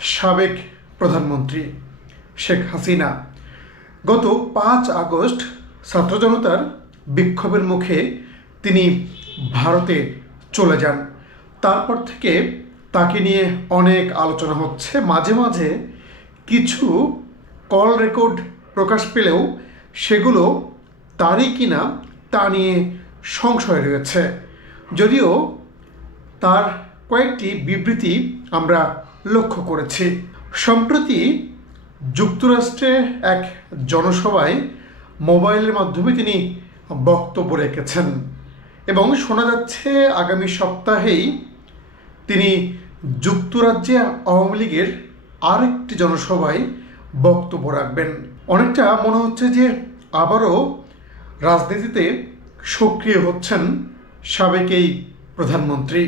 সাবেক প্রধানমন্ত্রী শেখ হাসিনা গত ৫ আগস্ট ছাত্র জনতার বিক্ষোভের মুখে তিনি ভারতে চলে যান। তারপর থেকে তাকে নিয়ে অনেক আলোচনা হচ্ছে। মাঝে মাঝে কিছু কল রেকর্ড প্রকাশ পেলেও সেগুলো তারই কিনা তা নিয়ে সংশয় রয়েছে। যদিও তার কয়েকটি বিবৃতি আমরা লক্ষ্য করেছি। সম্প্রতি যুক্তরাষ্ট্রে এক জনসভায় মোবাইলের মাধ্যমে তিনি বক্তব্য রেখেছেন এবং শোনা যাচ্ছে আগামী সপ্তাহেই তিনি যুক্তরাজ্যে আওয়ামী লীগের আরেকটি জনসভায় বক্তব্য রাখবেন। অনেকটা মনে হচ্ছে যে আবারও রাজনীতিতে সক্রিয় হচ্ছেন সাবেক এই প্রধানমন্ত্রী।